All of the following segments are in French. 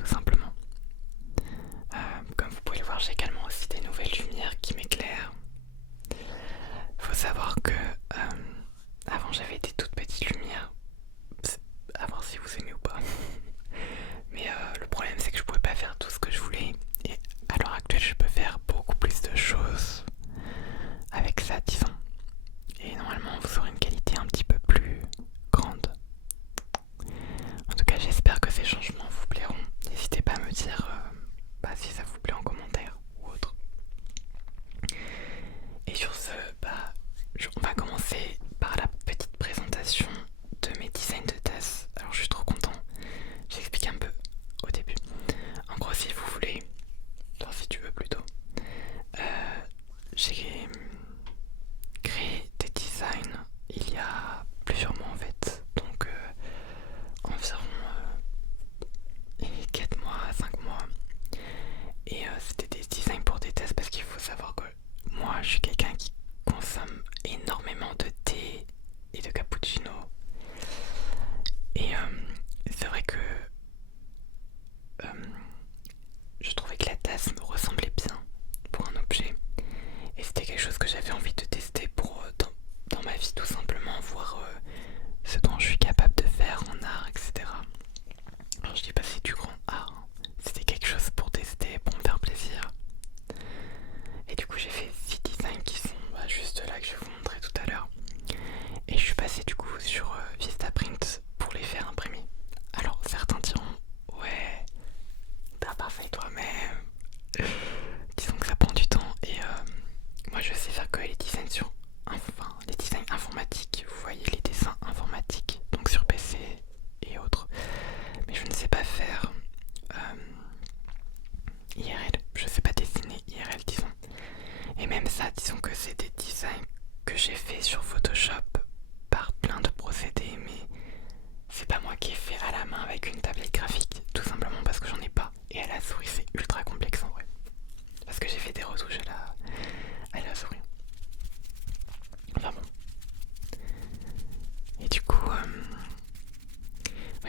tout simplement. Comme vous pouvez le voir, j'ai également aussi des nouvelles lumières qui m'éclairent. Faut savoir que avant j'avais des toutes petites lumières, à voir si vous aimez ou pas. Mais le problème c'est que je pouvais pas faire tout ce que je voulais. Et à l'heure actuelle je peux faire beaucoup plus de choses avec ça, disons. Et normalement vous aurez une qualité un petit peu plus grande. En tout cas j'espère que ces changements vous plairont. N'hésitez pas à me dire si ça vous plaît en commentaire ou autre. Et sur ce, on va commencer par la petite présentation de mes designs de tasses. Alors je suis trop content, j'explique un peu au début. En gros si vous voulez, enfin si tu veux plutôt, j'ai créé des designs il y a plusieurs mois en fait. Donc environ 4 mois, 5 mois. Et c'était des designs pour des tasses parce qu'il faut savoir que moi je suis quelqu'un qui consomme énormément de thé et de cappuccino. Et c'est vrai que je trouvais que la tasse me ressemblait bien pour un objet. Et c'était quelque chose que j'avais envie de tester pour dans ma vie tout simplement, voir ce dont je suis capable de faire en art, etc. Alors je dis pas c'est du grand art, hein. C'était quelque chose pour tester, pour me faire plaisir. Et du coup j'ai fait 6 designs qui sont juste là que je vais vous montrer tout à l'heure. Et je suis passé du coup sur Vistaprint pour les faire imprimer. Alors certains diront ouais t'as pas fait toi-même. Disons que ça prend du temps et moi je sais faire que les designs les designs informatiques, vous voyez les dessins informatiques, donc sur PC et autres. Mais je ne sais pas faire IRL, je sais pas dessiner IRL disons. Et même ça, disons que c'est des designs que j'ai fait sur Photoshop par plein de procédés, mais c'est pas moi qui ai fait à la main avec une tablette graphique, tout simplement parce que j'en ai pas. Et à la souris c'est ultra complexe en vrai. Parce que j'ai fait des retouches à la souris. Enfin bon. Et du coup,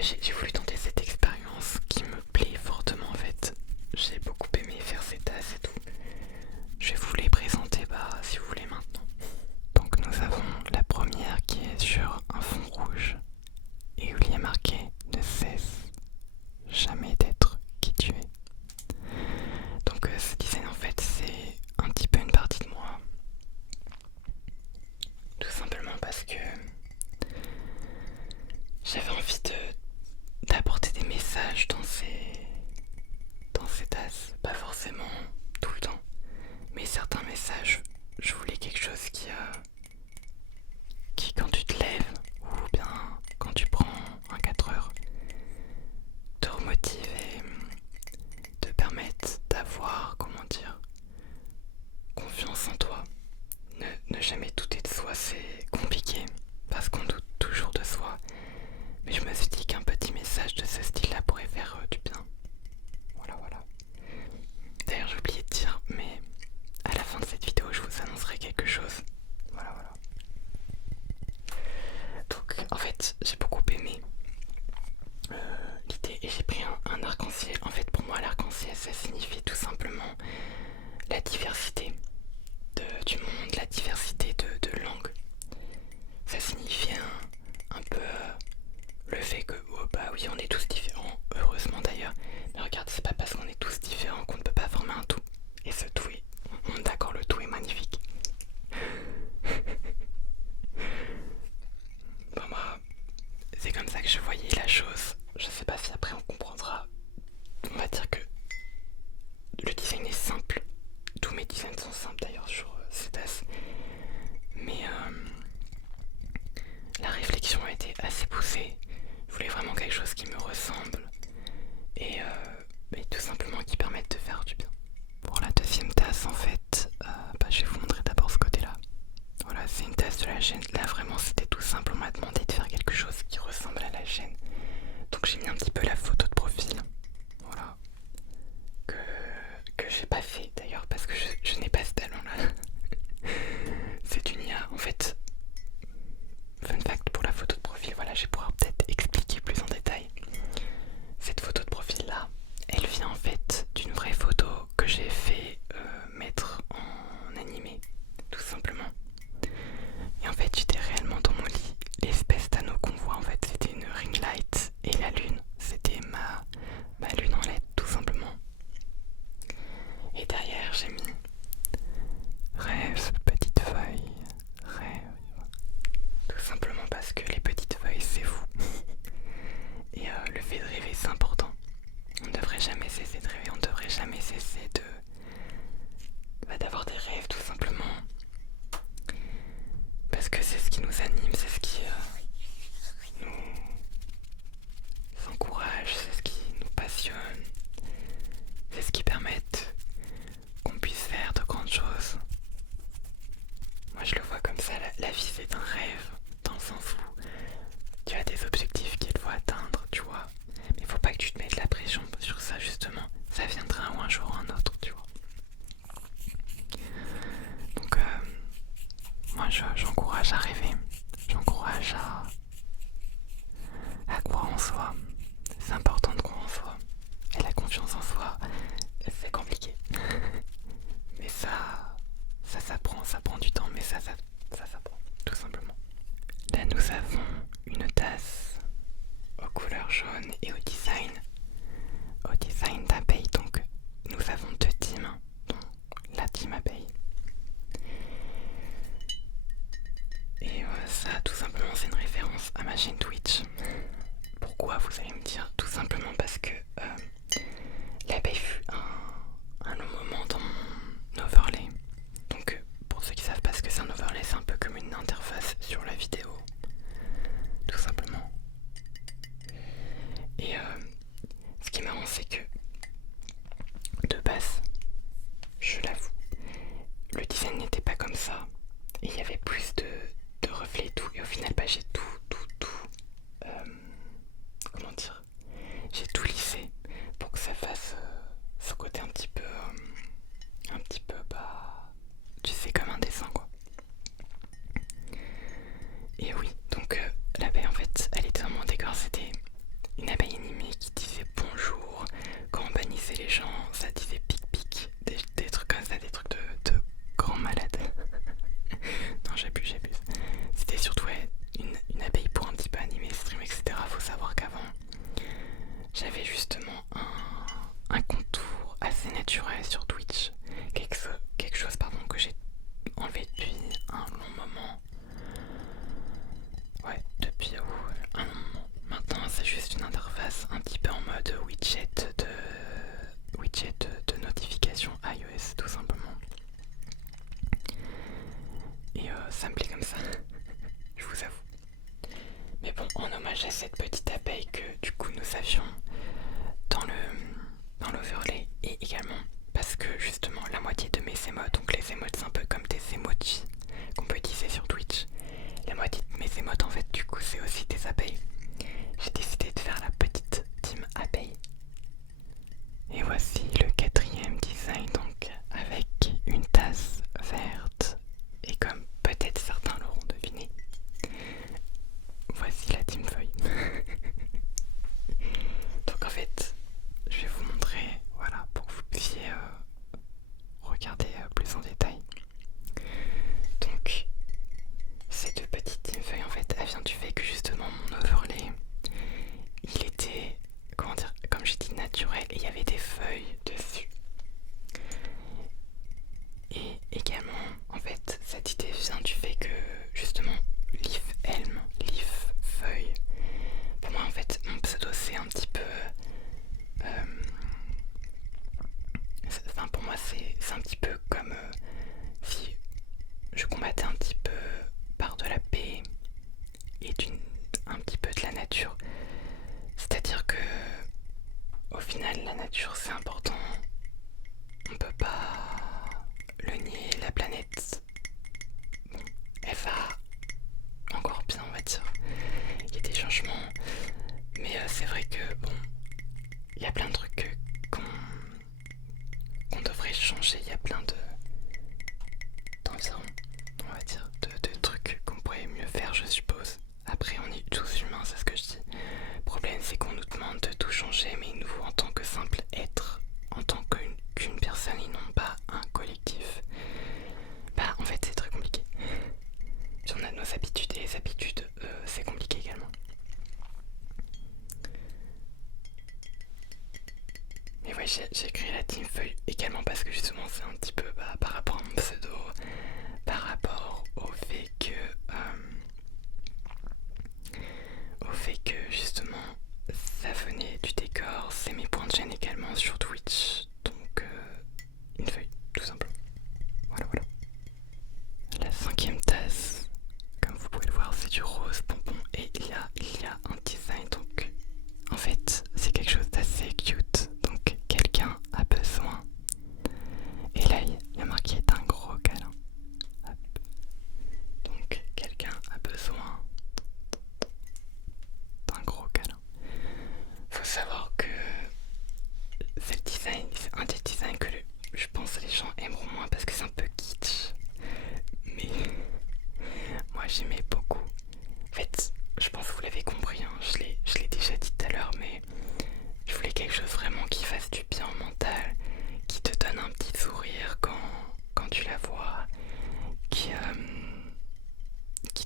j'ai voulu tenter cette expérience qui me plaît fortement en fait. J'ai beaucoup aimé faire ces tasses et tout. Je vais vous les présenter si vous voulez maintenant. Donc nous avons la première qui est sur un fond rouge et où il y a marqué ne cesse jamais d'être qui tu es. Donc ce design en fait c'est un petit peu une partie de moi. Tout simplement parce que j'avais envie d'apporter des messages dans ces tasses. Pas forcément tout le temps, mais certains messages, je voulais quelque chose qui quand tu te lèves ou bien quand tu prends un 4 heures te remotive et te permette d'avoir, comment dire, confiance en toi. Ne jamais douter de soi, c'est compliqué parce qu'on doute toujours de soi. Mais je me suis dit qu'un petit message de ce style-là pourrait faire du bien. Voilà, voilà. D'ailleurs, j'ai oublié de dire, mais à la fin de cette vidéo, je vous annoncerai quelque chose. Voilà, voilà. jamais cesser d'avoir des rêves tout simplement. Parce que c'est ce qui nous anime, c'est ce qui nous encourage, c'est ce qui nous passionne, c'est ce qui permet qu'on puisse faire de grandes choses. Moi je le vois comme ça, la vie c'est un rêve, dans le sens où tu as des objectifs qu'il faut atteindre, tu vois. Mais faut pas que tu te mettes la pression sur ça justement, ça viendra un jour ou un autre, tu vois. Donc moi j'encourage à rêver, j'encourage à croire en soi. C'est important de croire en soi. Et la confiance en soi, c'est compliqué. Mais ça s'apprend, ça prend du temps, mais ça s'apprend, tout simplement. Là nous avons une tasse aux couleurs jaunes et au design d'abeille. Donc nous avons deux teams, dont la team abeille. Et ça tout simplement c'est une référence à ma chaîne Twitch. Pourquoi vous allez me dire? Tout simplement parce que l'abeille fut un long moment dans mon overlay. Donc pour ceux qui savent pas ce que c'est un overlay, c'est un peu comme une interface sur la vidéo. Tout simplement. Et ce qui est marrant c'est que de base, je l'avoue, le design n'était pas comme ça. Et il y avait plus de reflets et tout. Et au final j'ai tout comment dire, j'ai tout lissé pour que ça fasse ce côté un petit peu tu sais, comme un dessin quoi. Et oui, donc l'abeille en fait elle était dans mon décor, c'était une abeille animée qui disait bonjour. Quand on bannissait les gens, ça disait pic pic, des trucs comme ça, des trucs de grands malades. Non, j'abuse. C'était surtout une abeille pour un petit peu animer, stream, etc. Faut savoir qu'avant, j'avais justement un contour assez naturel sur Twitch. Quelque chose que j'ai enlevé depuis un long moment. Ouais, depuis un long moment. Maintenant, c'est juste une interface un petit peu en mode widget de notification iOS, tout simplement. Et ça me plaît comme ça, je vous avoue. Mais bon, en hommage à cette petite abeille que du coup nous avions dans l'overlay, et également parce que justement la moitié de mes émotes, donc les émotes c'est un peu comme des emojis qu'on peut utiliser sur Twitch, la moitié de mes émotes en fait du coup c'est aussi des abeilles. J'ai décidé de faire la petite team abeille. Et voici le quatrième design, donc avec une tasse verte. Et comme peut-être certains l'auront deviné, voici la team feuille. Donc en fait, je vais vous montrer, voilà, pour que vous puissiez regarder plus en détail. Donc, ces deux petites team feuilles, en fait, elles viennent du fait que justement mon overlay, il était, comment dire, comme j'ai dit, naturel, et il y avait des feuilles dessus. Et également, en fait, cette idée vient du fait que justement, leaf feuille, pour moi en fait, mon pseudo c'est un petit peu, enfin pour moi c'est un petit peu comme si je combattais un petit peu par de la paix et un petit peu de la nature. C'est-à-dire que au final, la nature c'est important. On peut pas le nier, la planète, bon, elle va encore bien, on va dire. Il y a des changements, mais c'est vrai que bon, il y a plein de trucs qu'on devrait changer. Il y a plein d'environ, on va dire, de trucs qu'on pourrait mieux faire, je suppose. Après, on est tous humains, c'est ce que je dis. Le problème, c'est qu'on nous demande de tout changer, mais nous, en tant que simple être, en tant qu'une personne et non pas un collectif, bah en fait c'est très compliqué. Si on a nos habitudes, et les habitudes c'est compliqué également. Mais ouais, j'ai créé la team feuille également parce que justement c'est un petit peu par rapport à mon pseudo, par rapport au fait que justement ça venait du décor, c'est mes points de chaîne également sur Twitch. Donc c'est le design, c'est un des designs que je pense les gens aimeront moins parce que c'est un peu kitsch. Mais moi j'aimais beaucoup. En fait, je pense que vous l'avez compris, hein, je l'ai déjà dit tout à l'heure, mais je voulais quelque chose vraiment qui fasse du bien au mental, qui te donne un petit sourire quand tu la vois, qui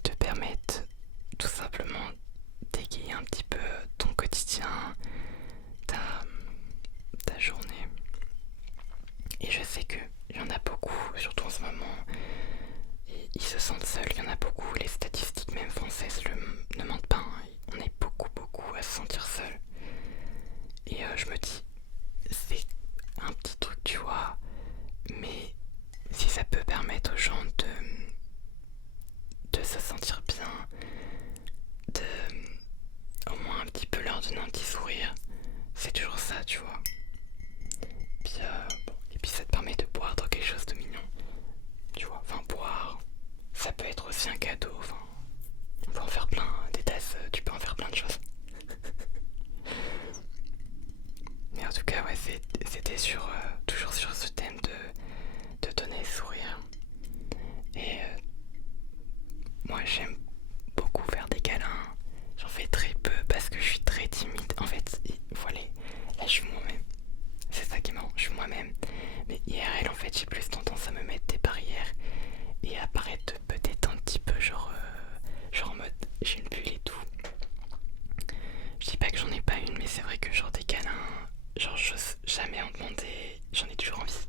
te permette tout simplement d'égayer un petit peu ton quotidien, ta, ta journée. Et je sais qu'il y en a beaucoup, surtout en ce moment, ils se sentent seuls, il y en a beaucoup, les statistiques même françaises ne mentent pas, hein. On est beaucoup à se sentir seul. Et je me dis, c'est un petit truc, tu vois, mais si ça peut permettre aux gens de se sentir bien, de au moins un petit peu leur donner un petit sourire, c'est toujours ça, tu vois. Puis, bon, et puis ça te permet de boire dans quelque chose de mignon, tu vois. Enfin, boire, ça peut être aussi un cadeau, enfin, on peut en faire plein, des tasses, tu peux en faire plein de choses. Mais en tout cas, ouais, c'était toujours sur ce thème de donner le sourire. Et moi, j'aime beaucoup faire des câlins. J'en fais très peu parce que je suis très timide. En fait, voilà, là, je suis moi-même. C'est ça qui est marrant, je suis moi-même. Mais IRL, en fait, j'ai plus tendance à me mettre des barrières et à paraître peut-être un petit peu genre en mode j'ai une bulle et tout. Je dis pas que j'en ai pas une, mais c'est vrai que genre des câlins, genre j'ose jamais en demander, j'en ai toujours envie.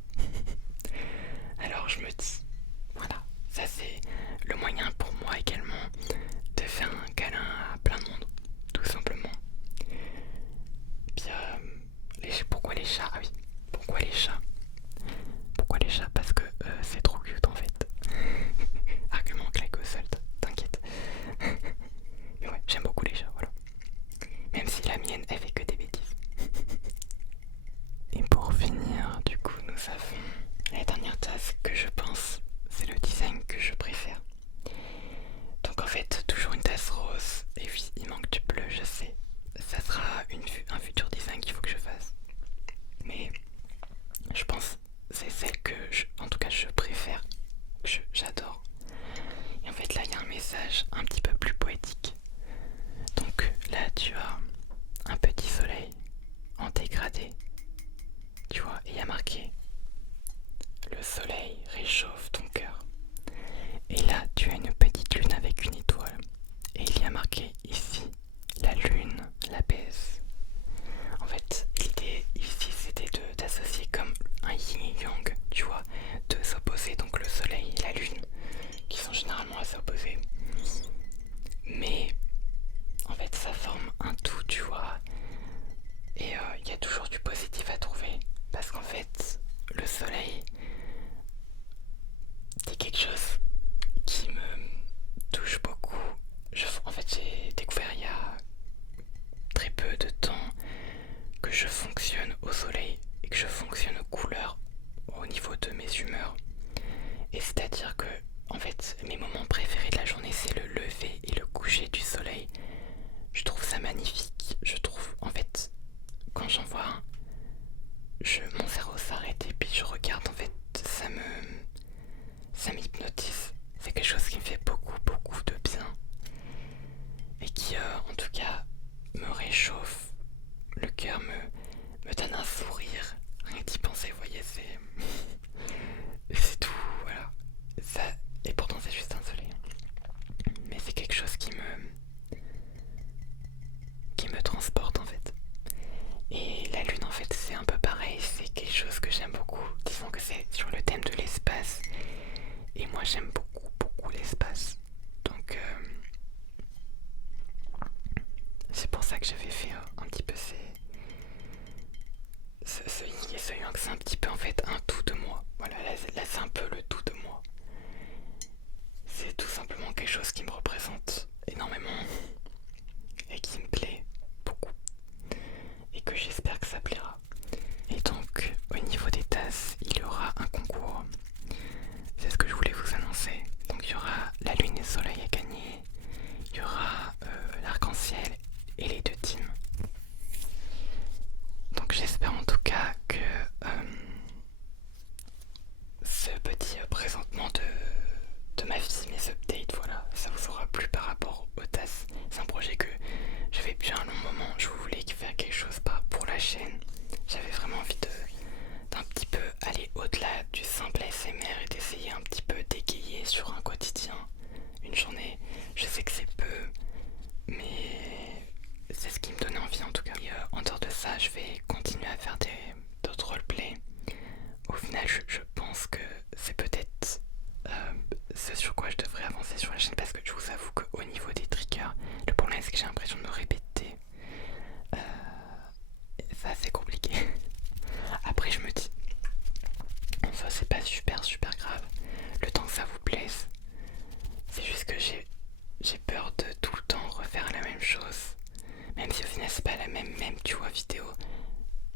Alors je me dis, voilà, ça c'est le moyen pour moi également de faire un câlin à plein de monde, tout simplement. Puis pourquoi les chats? Ah oui, pourquoi les chats? Pourquoi les chats? Parce que c'est trop cute en fait. Argument claque au sol, t'inquiète. Mais ouais, j'aime beaucoup les chats, voilà. Même si la mienne, elle fait que des bêtises. Et pour finir, du coup, nous avons la dernière tasse que je pense, c'est le design que je préfère. Donc en fait, toujours une tasse rose. Et oui, il manque du bleu, je sais. Ça sera un futur design qu'il faut que je fasse. Mais je pense c'est celle que, en tout cas, je préfère, que j'adore. Et en fait, là, il y a un message un petit peu plus poétique. Donc là, tu as un petit soleil en dégradé, tu vois, et il y a marqué le soleil réchauffe ton cœur. Et là, tu as une petite lune avec une étoile. Et il y a marqué ici, la lune l'apaise. En fait, l'idée ici, c'était d'associer comme un yin et yang, tu vois, deux opposés, donc le soleil et la lune, qui sont généralement assez opposés. Mais en fait, ça forme un tout, tu vois. Et il y a toujours du positif à trouver. Parce qu'en fait, le soleil, c'est quelque chose qui me touche beaucoup. En fait, j'ai découvert il y a très peu de temps que je fonctionne au soleil et que je fonctionne aux couleurs au niveau de mes humeurs. Et c'est-à-dire que, en fait, mes moments préférés de la journée, c'est le lever et le coucher du soleil. Je trouve ça magnifique. Je trouve, en fait, quand j'en vois un, mon cerveau s'arrête et puis je regarde, en fait, ça m'hypnotise. C'est quelque chose qui me fait beaucoup de bien et qui, en tout cas, me réchauffe. Le cœur me donne un sourire. Rien que d'y penser, vous voyez, c'est tout, voilà. Ça, et pourtant, c'est juste un soleil. Mais c'est quelque chose qui me transporte, en fait. Et la lune, en fait, c'est un peu pareil. C'est quelque chose que j'aime beaucoup. Disons que c'est sur le thème de l'espace. Et moi, j'aime beaucoup l'espace. Donc, c'est pour ça que j'avais fait un petit peu ce yin et ce yang. C'est un petit peu, en fait, un tout de moi. Voilà, là c'est un peu le tout de moi. C'est tout simplement quelque chose qui me représente énormément et qui me plaît beaucoup. Et que j'espère que ça plaira. Et donc, au niveau des tasses, il y aura un concours. C'est ce que je voulais vous annoncer. Donc, il y aura la lune et le soleil à gagner. Il y aura l'arc-en-ciel et les deux teams. Donc, j'espère en tout cas je vais continuer à faire d'autres roleplays. Au final, je pense que c'est peut-être ce sur quoi je devrais avancer sur la chaîne, parce que je vous avoue qu'au niveau des triggers, le problème c'est que j'ai l'impression de me répéter. Ça c'est compliqué. Après je me dis, ça c'est pas super grave, le temps que ça vous plaise. C'est juste que j'ai peur de tout le temps refaire la même chose. Même si au final c'est pas la même tu vois vidéo,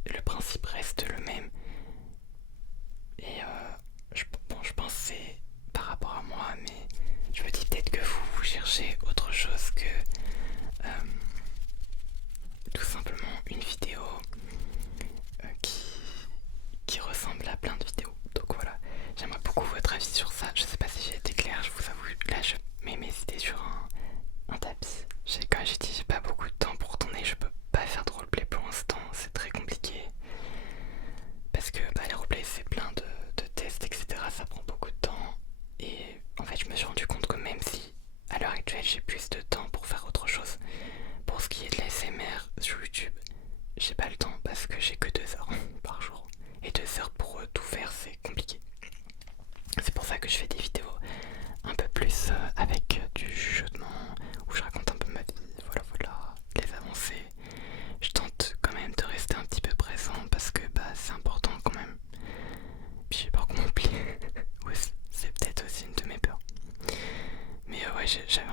le principe reste le même. Et je pense que c'est par rapport à moi, mais je me dis peut-être que vous cherchez autre chose que tout simplement une vidéo qui ressemble à plein de vidéos. Donc voilà, j'aimerais beaucoup votre avis sur ça. Je sais pas si j'ai été claire, je vous avoue, là je mets mes idées sur un tapis. Quand j'ai dit j'ai pas beaucoup de temps pour tourner, je peux pas faire de roleplay pour l'instant, c'est très compliqué. Parce que les roleplays c'est plein de tests, etc. Ça prend beaucoup de temps. Et en fait je me suis rendu compte que même si à l'heure actuelle j'ai plus de temps pour faire autre chose, pour ce qui est de l'ASMR sur YouTube, j'ai pas le temps parce que j'ai que 2 heures par jour. Et 2 heures pour tout faire c'est compliqué. C'est pour ça que je fais des vidéos un peu plus avec du chuchotement, où je raconte un peu ma vie, voilà, les avancées. Je tente quand même de rester un petit peu présent parce que c'est important quand même. Puis j'ai peur qu'on m'oublie. Ouais, c'est peut-être aussi une de mes peurs. Mais ouais, j'avais